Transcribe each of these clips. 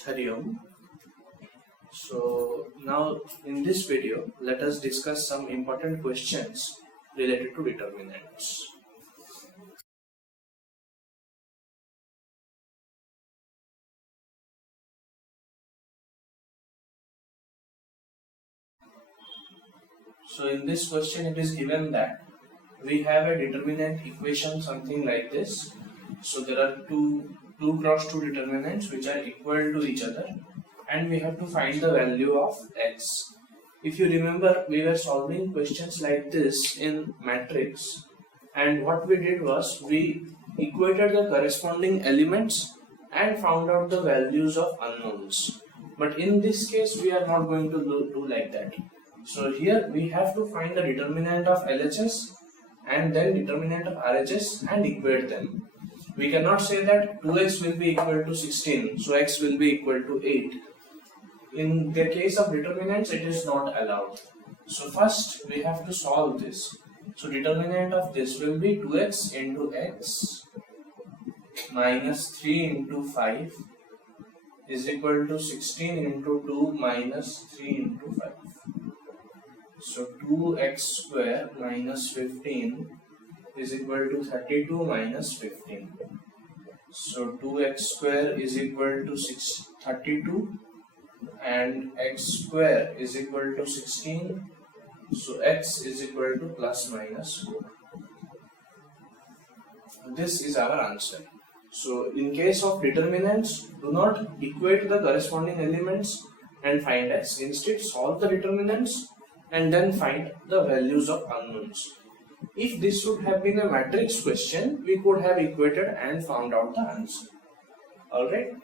Hari Om. So now in this video, let us discuss some important questions related to determinants. So in this question, it is given that we have a determinant equation something like this. So there are two cross 2 determinants which are equal to each other, and we have to find the value of x. If you remember, we were solving questions like this in matrix, and what we did was we equated the corresponding elements and found out the values of unknowns. But in this case, we are not going to do like that. So here we have to find the determinant of LHS and then determinant of RHS and equate them. We cannot say that 2x will be equal to 16, so x will be equal to 8. In the case of determinants, it is not allowed. So first we have to solve this. So determinant of this will be 2x into x minus 3 into 5 is equal to 16 into 2 minus 3 into 5. So 2x square minus 15 is equal to 32 minus 15. So 2x square is equal to 32 and x square is equal to 16. So x is equal to plus minus 4. This is our answer. So in case of determinants, do not equate the corresponding elements and find x. Instead, solve the determinants and then find the values of unknowns. If this would have been a matrix question, we could have equated and found out the answer. Alright?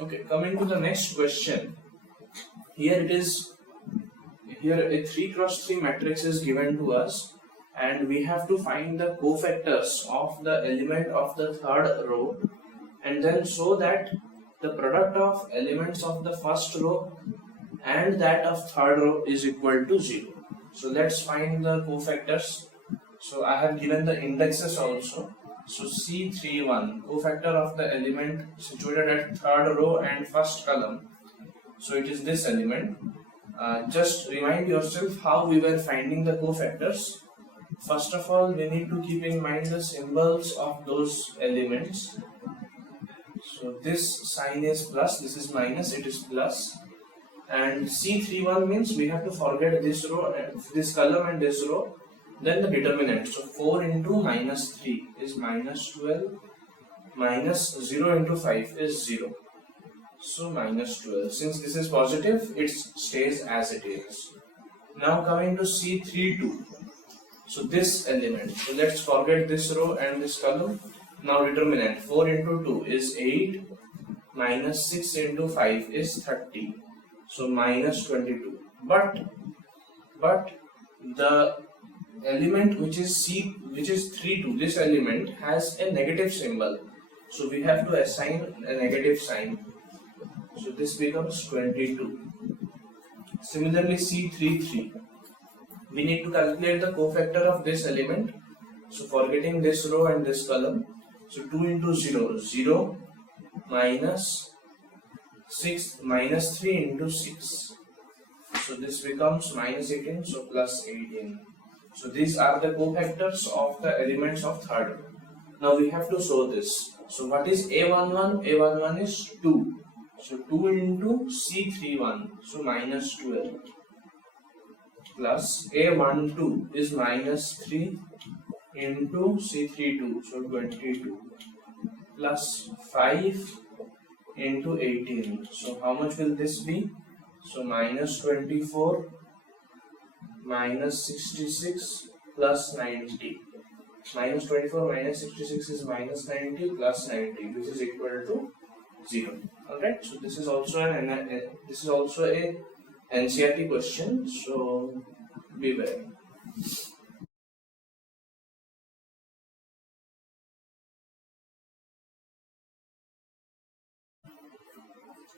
Okay, coming to the next question. Here a 3 cross 3 matrix is given to us, and we have to find the cofactors of the element of the third row and then show that the product of elements of the first row and that of third row is equal to 0. So let's find the cofactors. So I have given the indexes also. So C31, cofactor of the element situated at third row and first column. So it is this element. Just remind yourself how we were finding the cofactors. First of all, we need to keep in mind the symbols of those elements. So this sign is plus, this is minus, it is plus. And C31 means we have to forget this row, this column and this row. Then the determinant. So 4 into minus 3 is minus 12. Minus 0 into 5 is 0. So minus 12. Since this is positive, it stays as it is. Now coming to C32. So this element. So let's forget this row and this column. Now determinant. 4 into 2 is 8. Minus 6 into 5 is 30. So minus 22. But the element which is 32, this element has a negative symbol. So we have to assign a negative sign. So this becomes 22. Similarly, C33. We need to calculate the cofactor of this element. So forgetting this row and this column. So 2 into 0, 0 minus 6 minus 3 into 6. So this becomes minus 18, so plus 18. So these are the cofactors of the elements of third row. Now we have to show this. So what is A11? A11 is 2. So 2 into C31, so minus 12, plus A12 is minus 3 into C32, so 22, plus 5 into 18. So how much will this be? So minus 24 minus 66 plus 90. Minus 24 minus 66 is minus 90 plus 90, which is equal to 0. Alright, so this is also a NCERT question, so beware.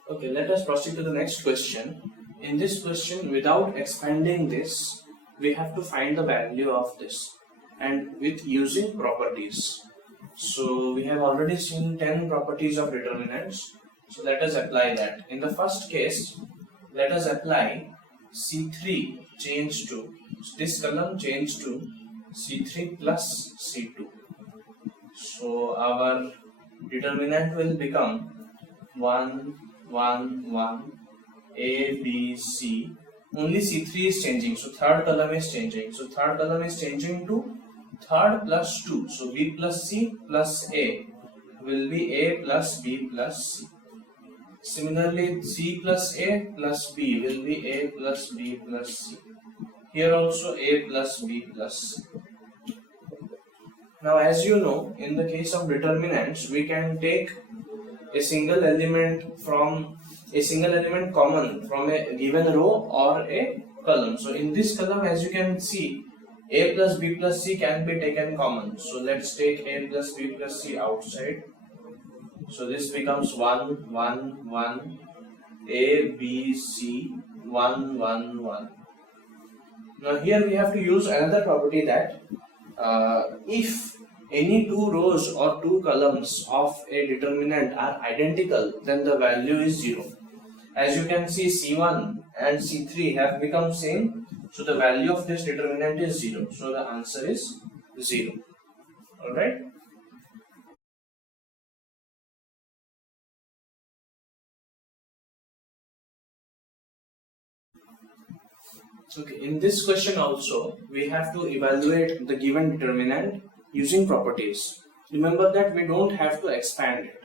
Okay, let us proceed to the next question. In this question, without expanding this, we have to find the value of this, and with using properties. So we have already seen 10 properties of determinants. So let us apply that. In the first case, let us apply C3 change to, this column change to C3 plus C2. So our determinant will become 1, 1, 1, A, B, C. Only C3 is changing, so third column is changing. So third column is changing to third plus 2. So B plus C plus A will be A plus B plus C. Similarly, C plus A plus B will be A plus B plus C. Here also A plus B plus C. Now, as you know, in the case of determinants, we can take a single element common from a given row or a column. So in this column, as you can see, A plus B plus C can be taken common. So let's take A plus B plus C outside. So this becomes 1, 1, 1, A, B, C, 1, 1, 1. Now here we have to use another property that if any two rows or two columns of a determinant are identical, then the value is 0. As you can see, C1 and C3 have become same, so the value of this determinant is 0. So the answer is 0. Alright? Okay, in this question also, we have to evaluate the given determinant using properties. Remember that we don't have to expand it.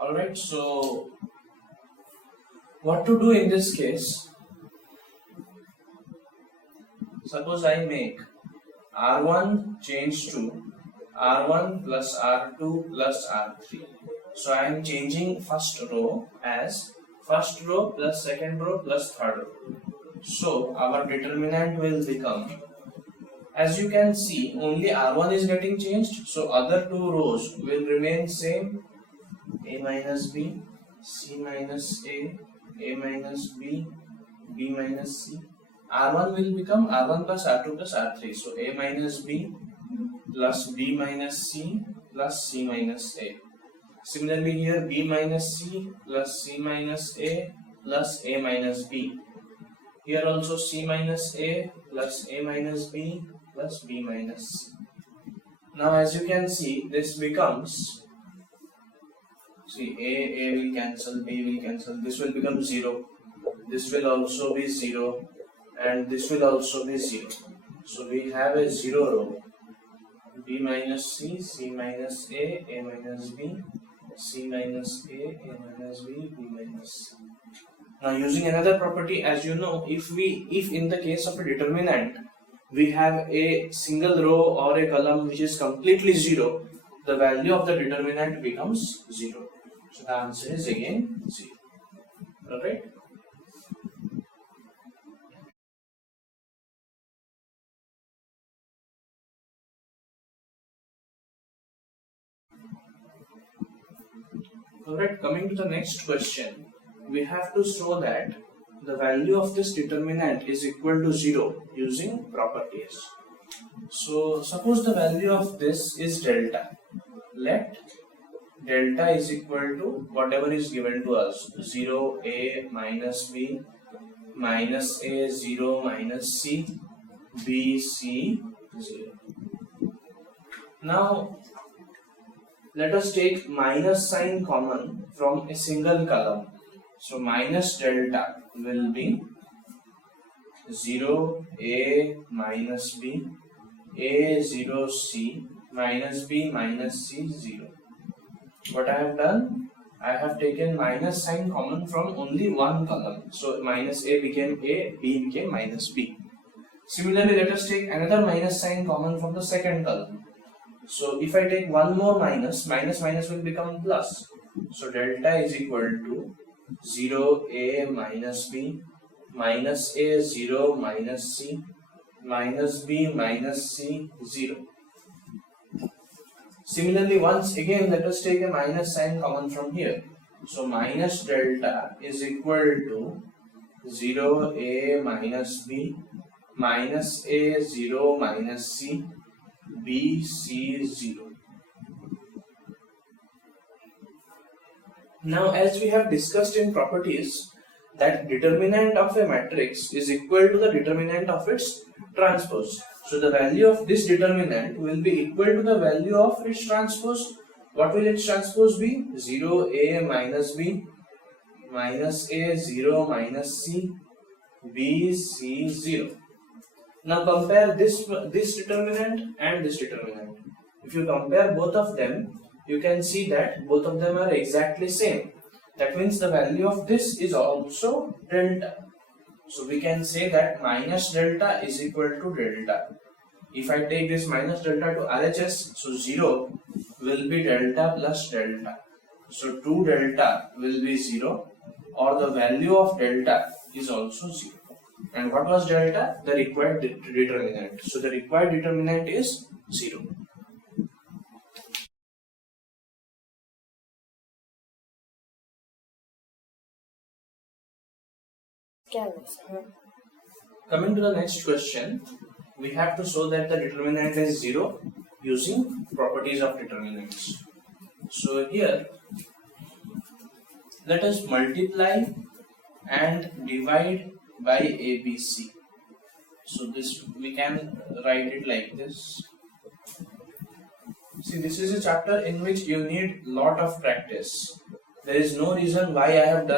Alright, so what to do in this case? Suppose I make R1 change to R1 plus R2 plus R3. So I am changing first row as first row plus second row plus third row. So our determinant will become, as you can see, only R1 is getting changed, so other two rows will remain same, A minus B, C minus A minus B, B minus C. R1 will become R1 plus R2 plus R3, so A minus B plus B minus C plus C minus A. Similarly here, B minus C plus C minus A plus A minus B. Here also C minus A plus A minus B plus B minus C. Now as you can see, this becomes, see, A will cancel, B will cancel, this will become 0, this will also be 0, and this will also be 0. So we have a 0 row, B minus C, C minus A minus B, C minus A minus B, B minus C. Now using another property, as you know, if in the case of a determinant we have a single row or a column which is completely 0, the value of the determinant becomes 0. So the answer is again 0. Alright? Alright, coming to the next question. We have to show that the value of this determinant is equal to 0 using properties. So suppose the value of this is delta. Let delta is equal to whatever is given to us, 0 A minus B minus A 0 minus C B C 0. Now let us take minus sign common from a single column. So minus delta will be 0 A minus B, A 0 C minus B minus C 0. What I have done? I have taken minus sign common from only one column. So minus A became A, B became minus B. Similarly, let us take another minus sign common from the second column. So if I take one more minus, minus will become plus. So delta is equal to 0 A minus B minus A 0 minus C minus B minus C 0. Similarly, once again let us take a minus sign common from here. So minus delta is equal to 0 A minus B minus A 0 minus C B C 0. Now, as we have discussed in properties, that determinant of a matrix is equal to the determinant of its transpose. So the value of this determinant will be equal to the value of its transpose. What will its transpose be? 0 A minus B minus A 0 minus C B C 0. Now compare this determinant and this determinant. If you compare both of them, you can see that both of them are exactly same. That means the value of this is also delta. So we can say that minus delta is equal to delta. If I take this minus delta to RHS, so 0 will be delta plus delta. So 2 delta will be 0, or the value of delta is also 0. And what was delta? The required determinant. So the required determinant is 0. Coming to the next question, we have to show that the determinant is 0 using properties of determinants. So here, let us multiply and divide by ABC. So this we can write it like this. See, this is a chapter in which you need lot of practice. There is no reason why I have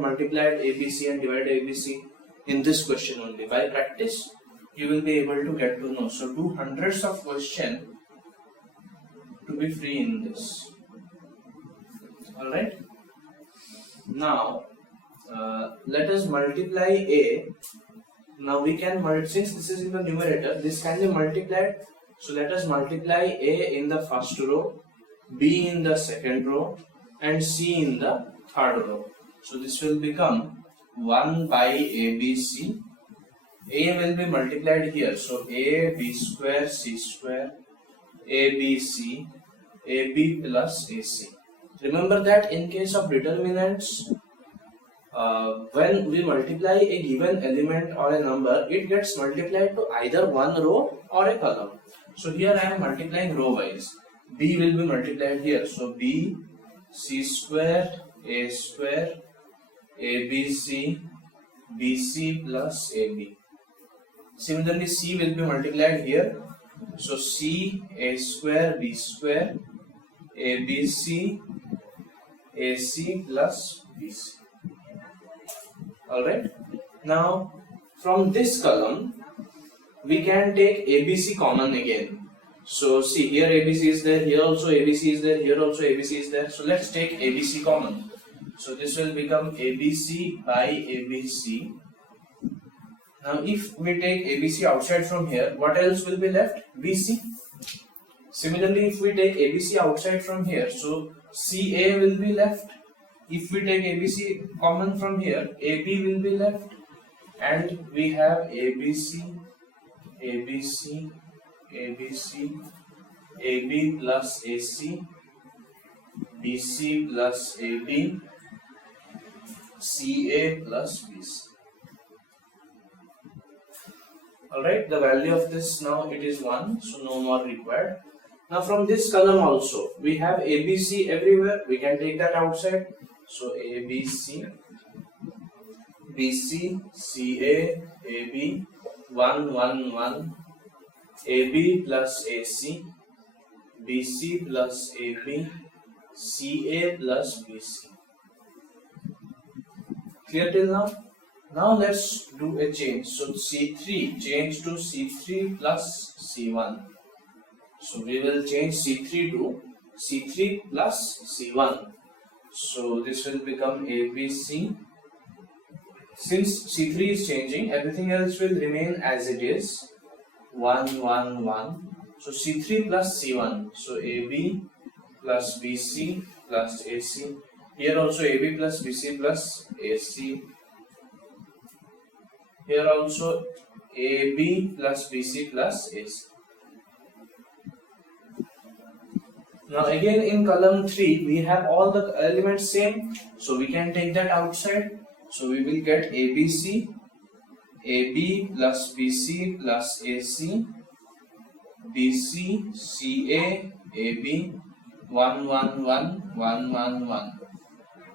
multiplied ABC and divided ABC in this question only. By practice, you will be able to get to know. So do hundreds of questions to be free in this. Alright. Now, let us multiply A. Now we can since this is in the numerator, this can be multiplied. So let us multiply A in the first row, B in the second row, and C in the third row. So this will become 1 by ABC. A will be multiplied here. So A, B square, C square, ABC, AB plus AC. Remember that in case of determinants, when we multiply a given element or a number, it gets multiplied to either one row or a column. So here I am multiplying row wise. B will be multiplied here. So B, C square, A square, ABC, BC plus AB. Similarly, C will be multiplied here. So C, A square, B square, ABC, AC plus BC. Alright. Now, from this column, we can take ABC common again. So see, here ABC is there, here also ABC is there, here also ABC is there. So let's take ABC common. So this will become ABC by ABC. Now if we take ABC outside from here, what else will be left? BC. Similarly, if we take ABC outside from here, so CA will be left. If we take ABC common from here, AB will be left. And we have ABC, ABC, ABC, AB plus AC, BC plus AB, CA plus BC. Alright, the value of this now it is 1, so no more required. Now from this column also, we have ABC everywhere, we can take that outside. So ABC, BC, CA, AB, 1, 1, 1, AB plus AC, BC plus AB, CA plus BC. Clear till now? Now let's do a change. So C3 change to C3 plus C1. So we will change C3 to C3 plus C1. So this will become ABC. Since C3 is changing, everything else will remain as it is. 1, 1, 1. So C3 plus C1. So AB plus BC plus AC. Here also AB plus BC plus AC. Here also AB plus BC plus AC. Now again in column 3 we have all the elements same, so we can take that outside. So we will get ABC, AB plus BC plus AC, BC, CA, AB, 1 1 1 1 1 1.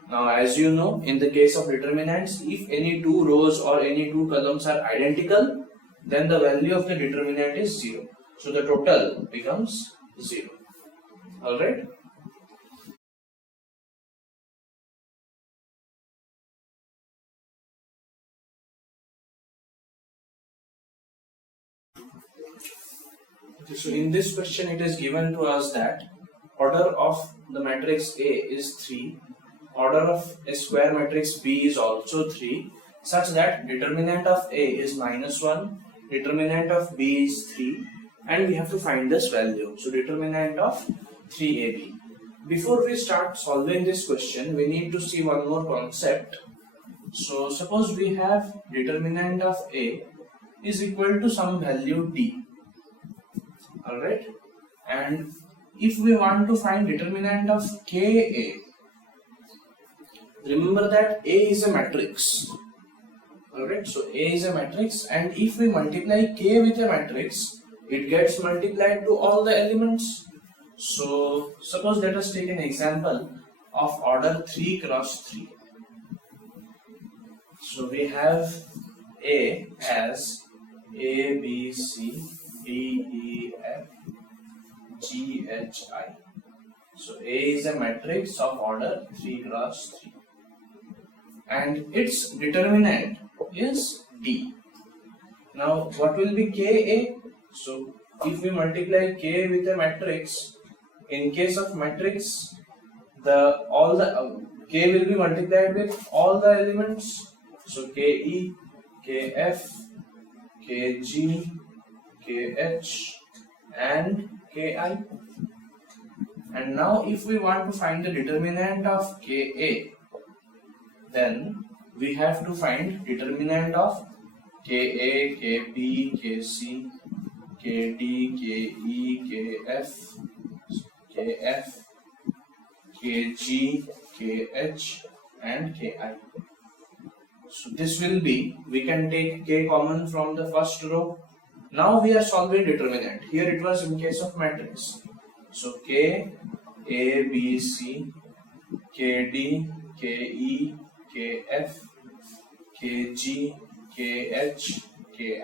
Now as you know, in the case of determinants, if any two rows or any two columns are identical, then the value of the determinant is 0. So the total becomes 0. Alright? So in this question it is given to us that order of the matrix A is 3, order of a square matrix B is also 3, such that determinant of A is -1, determinant of B is 3, and we have to find this value. So determinant of 3AB. Before we start solving this question, we need to see one more concept. So suppose we have determinant of A is equal to some value D. Alright, and if we want to find determinant of KA, remember that A is a matrix. Alright, so A is a matrix, and if we multiply K with a matrix, it gets multiplied to all the elements. So suppose let us take an example of order 3 cross 3. So we have A as A, B, C, D, E, F, G, H, I. So A is a matrix of order 3 cross 3. And its determinant is D. Now what will be Ka? So if we multiply K with a matrix, in case of matrix, all the K will be multiplied with all the elements. So Ke, Kf, Kg, Kh, and Ki. And now if we want to find the determinant of Ka, then we have to find determinant of Ka, Kp, Kc, Kd, Ke, Kf, Kf, Kg, Kh, and Ki. So this will be, we can take K common from the first row. Now we are solving determinant. Here it was in case of matrix. So K, A, B, C, Kd, Ke, Kf, Kg, Kh, Ki.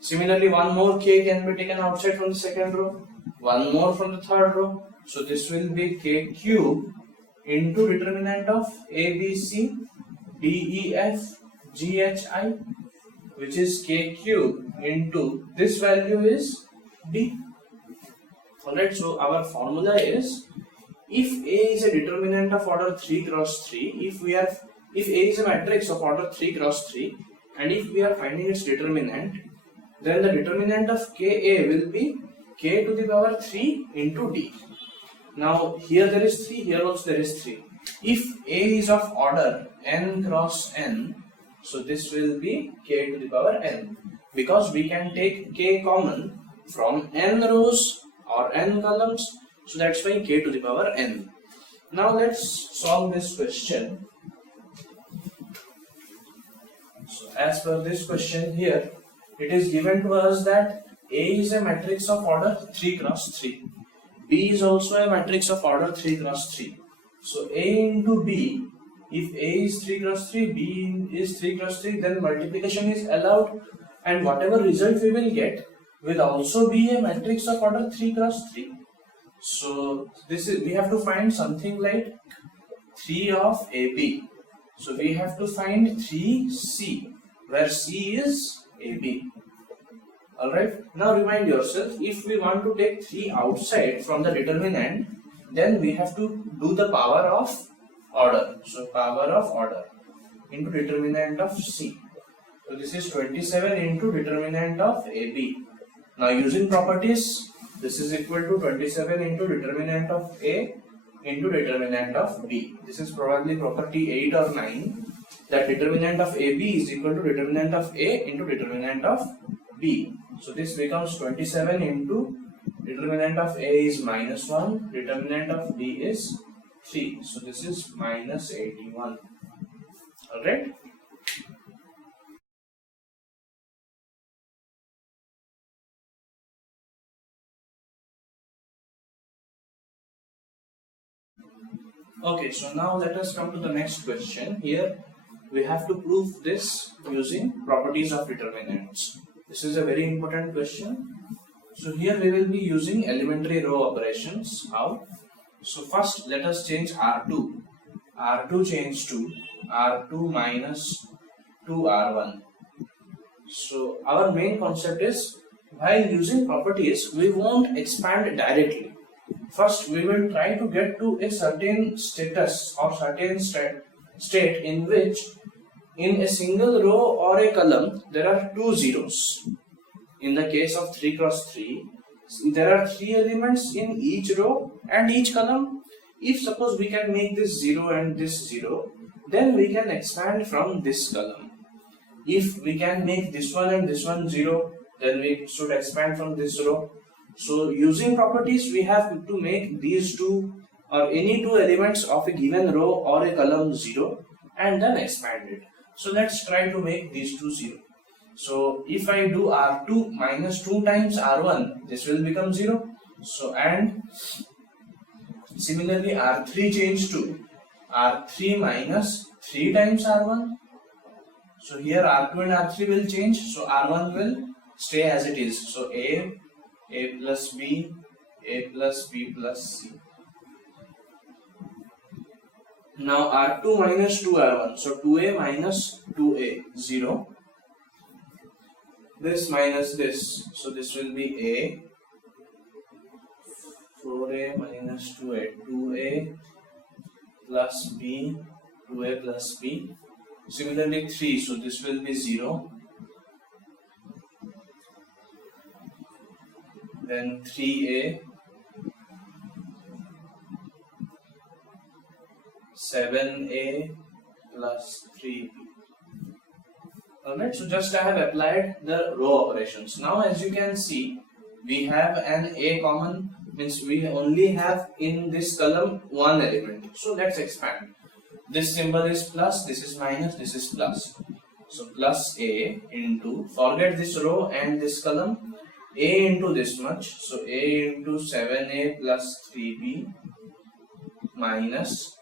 Similarly, one more K can be taken outside from the second row, one more from the third row. So this will be K cube into determinant of A, B, C, D, E, F, G, H, I, which is K cube into this value is D. Alright, so our formula is, if A is a determinant of order 3 cross 3, if A is a matrix of order 3 cross 3, and if we are finding its determinant, then the determinant of Ka will be K to the power 3 into D. Now here there is 3, here also there is 3. If A is of order n cross n, so this will be K to the power n, because we can take K common from n rows or n columns, so that's why K to the power n. Now let's solve this question. So as per this question here, it is given to us that A is a matrix of order 3 cross 3. B is also a matrix of order 3 cross 3. So A into B, if A is 3 cross 3, B is 3 cross 3, then multiplication is allowed, and whatever result we will get will also be a matrix of order 3 cross 3. So this is, we have to find something like 3 of AB. So we have to find 3C, where C is AB. Alright, now remind yourself, if we want to take 3 outside from the determinant, then we have to do the power of order. So power of order into determinant of C. So this is 27 into determinant of AB. Now using properties, this is equal to 27 into determinant of A into determinant of B. This is probably property 8 or 9, that determinant of AB is equal to determinant of A into determinant of B. So this becomes 27 into determinant of A is -1, determinant of B is 3. So this is -81. Alright? Okay, so now let us come to the next question. Here we have to prove this using properties of determinants. This is a very important question. So here we will be using elementary row operations. How? So first let us change R2. R2 change to R2 minus 2R1. So our main concept is, while using properties, we won't expand directly. First we will try to get to a certain status or certain state in which in a single row or a column there are two zeros. In the case of 3 cross 3, there are 3 elements in each row and each column. If suppose we can make this 0 and this 0, then we can expand from this column. If we can make this one and this one 0, then we should expand from this row. So using properties, we have to make these two or any two elements of a given row or a column 0 and then expand it. So let's try to make these two 0. So if I do R2 minus 2 times R1, this will become 0. So and similarly R3 change to R3 minus 3 times R1. So here R2 and R3 will change. So R1 will stay as it is. So A plus B, A plus B plus C. Now R2 minus 2R1. So 2A minus 2A, 0. This minus this. So this will be A. 4A minus 2A. 2A plus B. 2A plus B. Similarly 3. So this will be 0. Then 3A. 7A plus 3B. Alright, so just I have applied the row operations. Now as you can see, we have an A common, means we only have in this column one element. So let's expand. This symbol is plus, this is minus, this is plus. So plus A into, forget this row and this column, A into this much. So A into 7A plus 3B minus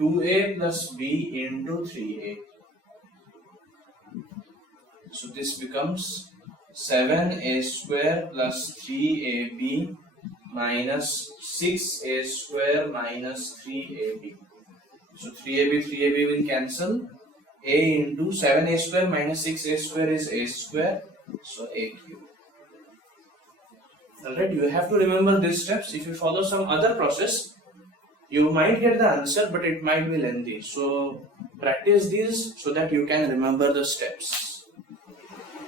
2A plus B into 3A. So this becomes 7A square plus 3AB minus 6A square minus 3AB. So 3AB will cancel. A into 7A square minus 6A square is A square. So A cube. Alright, you have to remember these steps. If you follow some other process, you might get the answer, but it might be lengthy. So practice these so that you can remember the steps.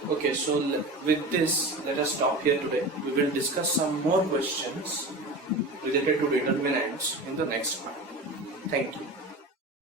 Okay, so with this, let us stop here today. We will discuss some more questions related to determinants in the next part. Thank you.